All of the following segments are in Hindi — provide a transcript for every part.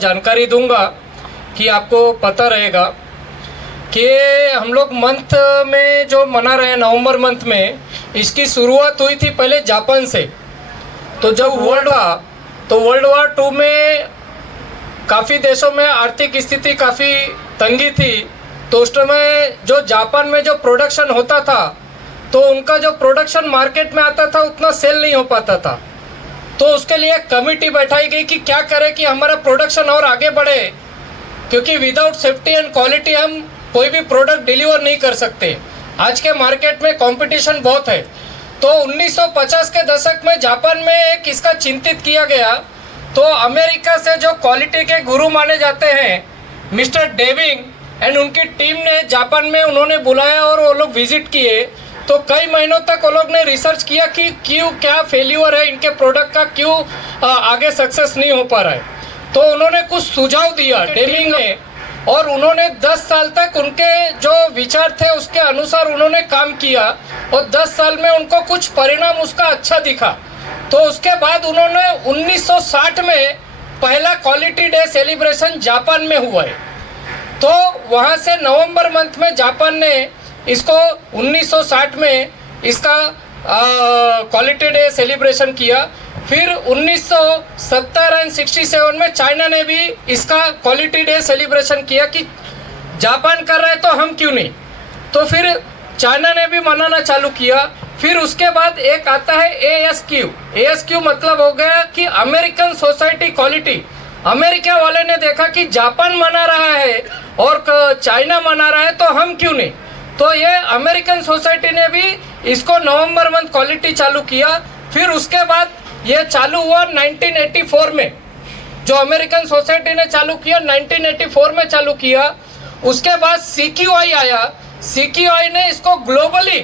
जानकारी दूंगा कि आपको पता रहेगा कि हम लोग मंथ में जो मना रहे हैं नवंबर मंथ में, इसकी शुरुआत हुई थी पहले जापान से। तो जब वर्ल्ड वार 2 में काफ़ी देशों में आर्थिक स्थिति काफ़ी तंगी थी, तो उस समय जो जापान में जो प्रोडक्शन होता था तो उनका जो प्रोडक्शन मार्केट में आता था उतना सेल नहीं हो पाता था। तो उसके लिए एक कमेटी बैठाई गई कि क्या करें कि हमारा प्रोडक्शन और आगे बढ़े, क्योंकि विदाउट सेफ्टी एंड क्वालिटी हम कोई भी प्रोडक्ट डिलीवर नहीं कर सकते। आज के मार्केट में कंपटीशन बहुत है। तो 1950 के दशक में जापान में एक इसका चिंतित किया गया। तो अमेरिका से जो क्वालिटी के गुरु माने जाते हैं मिस्टर डेविंग एंड उनकी टीम ने जापान में उन्होंने बुलाया और वो लोग विजिट किए। तो कई महीनों तक वो लोग ने रिसर्च किया कि क्यों क्या फेल्यूर है इनके प्रोडक्ट का, क्यों आगे सक्सेस नहीं हो पा रहा है। तो उन्होंने कुछ सुझाव दिया डेविंग ने, और उन्होंने 10 साल तक उनके जो विचार थे उसके अनुसार उन्होंने काम किया और 10 साल में उनको कुछ परिणाम उसका अच्छा दिखा। तो उसके बाद उन्होंने 1960 में पहला क्वालिटी डे सेलिब्रेशन जापान में हुआ है। तो वहाँ से नवंबर मंथ में जापान ने इसको 1960 में इसका क्वालिटी डे सेलिब्रेशन किया। फिर 1970 एंड 67 में चाइना ने भी इसका क्वालिटी डे सेलिब्रेशन किया कि जापान कर रहा है तो हम क्यों नहीं। तो फिर चाइना ने भी मनाना चालू किया। फिर उसके बाद एक आता है ASQ मतलब हो गया कि अमेरिकन सोसाइटी क्वालिटी। अमेरिका वाले ने देखा कि जापान मना रहा है और चाइना मना रहा है तो हम क्यों नहीं। तो ये अमेरिकन सोसाइटी ने भी इसको नवंबर मंथ क्वालिटी चालू किया। फिर उसके बाद ये चालू हुआ 1984 में, जो अमेरिकन सोसाइटी ने चालू किया 1984 में चालू किया। उसके बाद CQI आया। CQI ने इसको ग्लोबली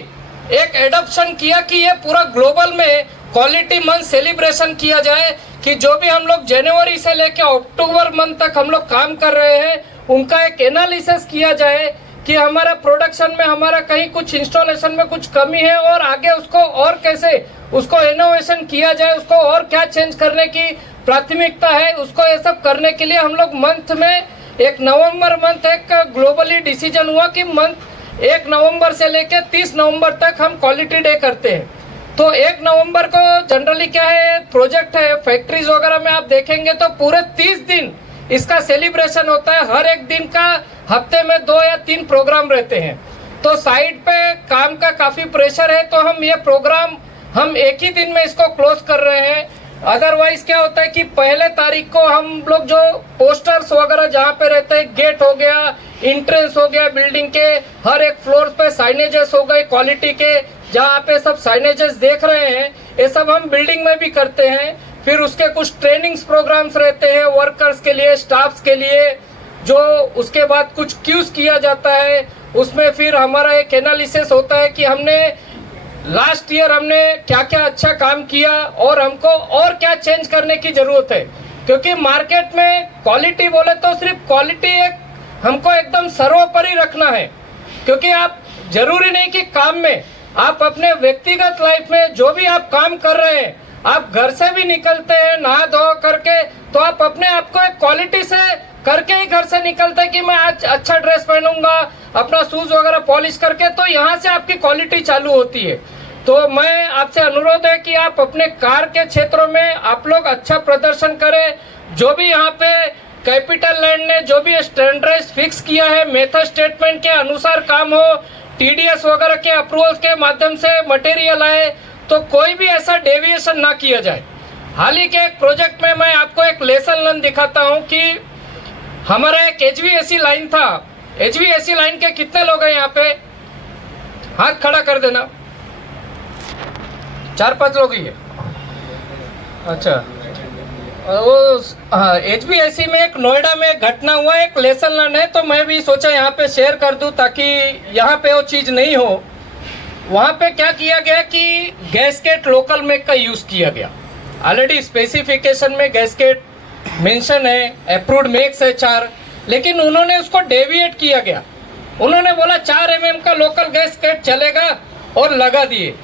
एक एडॉप्शन किया कि ये पूरा ग्लोबल में क्वालिटी मंथ सेलिब्रेशन किया जाए, कि जो भी हम लोग जनवरी से लेकर अक्टूबर मंथ तक हम लोग काम कर रहे हैं उनका एक एनालिसिस किया जाए कि हमारा प्रोडक्शन में हमारा कहीं कुछ इंस्टॉलेशन में कुछ कमी है और आगे उसको और कैसे उसको इनोवेशन किया जाए, उसको और क्या चेंज करने की प्राथमिकता है, उसको ये सब करने के लिए हम लोग मंथ में एक नवंबर मंथ एक ग्लोबली डिसीजन हुआ कि मंथ 1 नवंबर से लेकर 30 नवंबर तक हम क्वालिटी डे करते हैं। तो 1 नवंबर को जनरली क्या है प्रोजेक्ट है, फैक्ट्रीज वगैरह में आप देखेंगे तो पूरे 30 दिन इसका सेलिब्रेशन होता है। हर एक दिन का हफ्ते में 2 या 3 प्रोग्राम रहते हैं। तो साइड पे काम का काफ़ी प्रेशर है, तो हम ये प्रोग्राम हम एक ही दिन में इसको क्लोज कर रहे हैं। अदरवाइज क्या होता है कि पहले तारीख को हम लोग जो पोस्टर्स वगैरह जहाँ पे रहते हैं, गेट हो गया, इंट्रेंस हो गया, बिल्डिंग के हर एक फ्लोर पे साइनेजेस हो गए क्वालिटी के, जहाँ पे सब साइनेजेस देख रहे हैं, ये सब हम बिल्डिंग में भी करते हैं। फिर उसके कुछ ट्रेनिंग्स प्रोग्राम्स रहते हैं वर्कर्स के लिए, स्टाफ्स के लिए, जो उसके बाद कुछ क्यूज किया जाता है। उसमें फिर हमारा एक एनालिसिस होता है कि हमने लास्ट ईयर हमने क्या क्या अच्छा काम किया और हमको और क्या चेंज करने की ज़रूरत है। क्योंकि मार्केट में क्वालिटी बोले तो सिर्फ क्वालिटी एक हमको एकदम सर्वोपरि रखना है। क्योंकि आप जरूरी नहीं कि काम में, आप अपने व्यक्तिगत लाइफ में जो भी आप काम कर रहे हैं, आप घर से भी निकलते हैं नहा धो करके, तो आप अपने आप को एक क्वालिटी से करके ही घर से निकलते हैं कि मैं आज अच्छा ड्रेस पहनूंगा, अपना शूज वगैरह पॉलिश करके, तो यहाँ से आपकी क्वालिटी चालू होती है। तो मैं आपसे अनुरोध है कि आप अपने कार्य के क्षेत्रों में आप लोग अच्छा प्रदर्शन करें। जो भी यहाँ पे कैपिटल लैंड ने जो भी स्टैंडर्ड फिक्स किया है, मेथड स्टेटमेंट के अनुसार काम हो, TDS वगैरह के अप्रूवल के माध्यम से मटेरियल आए, तो कोई भी ऐसा डेविएशन ना किया जाए। हाल ही के एक प्रोजेक्ट में मैं आपको एक लेसन लर्न दिखाता हूँ कि हमारा एक HVAC लाइन था। HVAC लाइन के कितने लोग हैं यहाँ पे? हाथ खड़ा कर देना। 4-5 लोग ही है। अच्छा, वो HVAC में एक नोएडा में एक घटना हुआ, एक लेसन लर्न है, तो मैं भी सोचा यहाँ पे शेयर कर दूँ ताकि यहाँ पे वो चीज़ नहीं हो। वहाँ पे क्या किया गया कि गैसकेट लोकल मेक का यूज़ किया गया। ऑलरेडी स्पेसिफिकेशन में गैसकेट मेंशन है, अप्रूव्ड मेक्स है 4, लेकिन उन्होंने उसको डेविएट किया गया। उन्होंने बोला 4 mm का लोकल गैसकेट चलेगा और लगा दिए।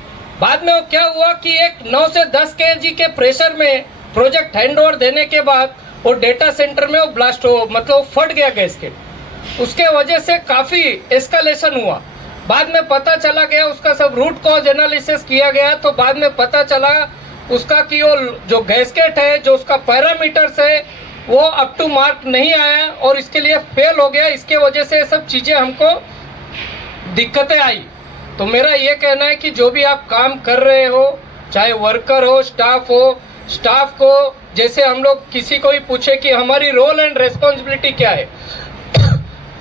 बाद में वो क्या हुआ कि एक 9 से 10 kg के प्रेशर में प्रोजेक्ट हैंड ओवर देने के बाद वो डेटा सेंटर में वो ब्लास्ट हो मतलब फट गया गैसकेट। उसके वजह से काफ़ी एस्केलेशन हुआ। बाद में पता चला गया, उसका सब रूट कॉज एनालिसिस किया गया, तो बाद में पता चला उसका कि वो जो गैसकेट है, जो उसका पैरामीटर्स है, वो अप टू मार्क नहीं आया और इसके लिए फेल हो गया। इसके वजह से ये सब चीज़ें हमको दिक्कतें आई। तो मेरा ये कहना है कि जो भी आप काम कर रहे हो, चाहे वर्कर हो, स्टाफ को जैसे हम लोग किसी को भी पूछे कि हमारी रोल एंड रेस्पॉन्सिबिलिटी क्या है,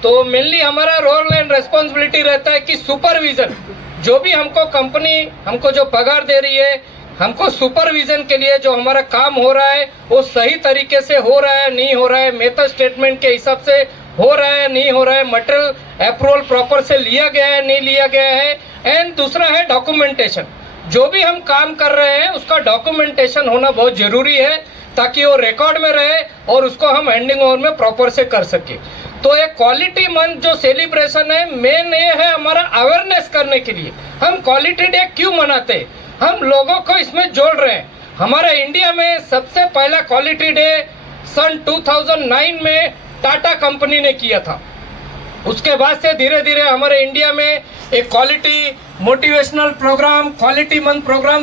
तो मेनली हमारा रोल एंड रेस्पॉन्सिबिलिटी रहता है कि सुपरविज़न, जो भी हमको कंपनी हमको जो पगार दे रही है, हमको सुपरविज़न के लिए जो हमारा काम हो रहा है वो सही तरीके से हो रहा है नहीं हो रहा है, मेथड स्टेटमेंट के हिसाब से हो रहा है नहीं हो रहा है, मटेरियल अप्रूवल प्रॉपर से लिया गया है नहीं लिया गया है। एंड दूसरा है डॉक्यूमेंटेशन। जो भी हम काम कर रहे हैं उसका डॉक्यूमेंटेशन होना बहुत ज़रूरी है ताकि वो रिकॉर्ड में रहे और उसको हम हैंडिंग ओवर में प्रॉपर से कर सके। तो ये क्वालिटी मंथ जो सेलिब्रेशन है, मेन ये है हमारा अवेयरनेस करने के लिए। हम क्वालिटी डे क्यों मनाते हैं, हम लोगों को इसमें जोड़ रहे हैं। हमारे इंडिया में सबसे पहला क्वालिटी डे सन 2009 में टाटा कंपनी ने किया था। उसके बाद से धीरे धीरे हमारे इंडिया में एक quality motivational program, quality month programme